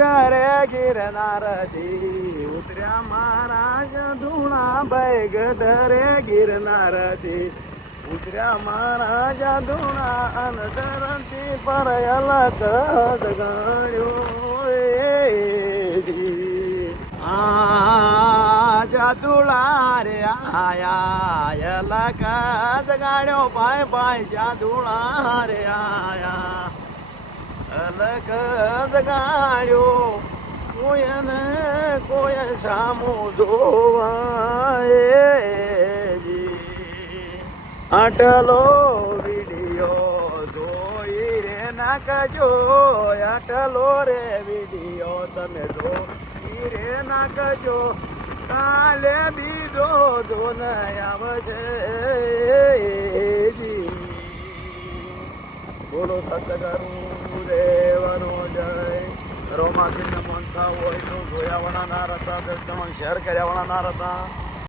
ડરે ગિરનારથી ઉતર્યા મહારાજ ધૂણાભાઈ ગઢરે ગિરનારથી ઉતર્યા મહારાજ ધૂણા અનધરથી પર અલક ગણ્યો જાદુળા રે આયા અલક જગાડ્યો ભાઈ ભાઈ જાદુળા રે આયા અલગ જગાડ્યો કોઈને કોઈ સામું જોવાય આટલો વિડિયો જોઈ રે નાખજો આટલો રે વિડિયો તમે જોઈ રે નાખજો કાલે બીજો ધોન આવશે બોલો સતગુરુ દેવનો જય. રોમાખીને મનતા હોય તો જોયાવાના ના રહેતા, શેર કર્યાવાના ના રહેતા.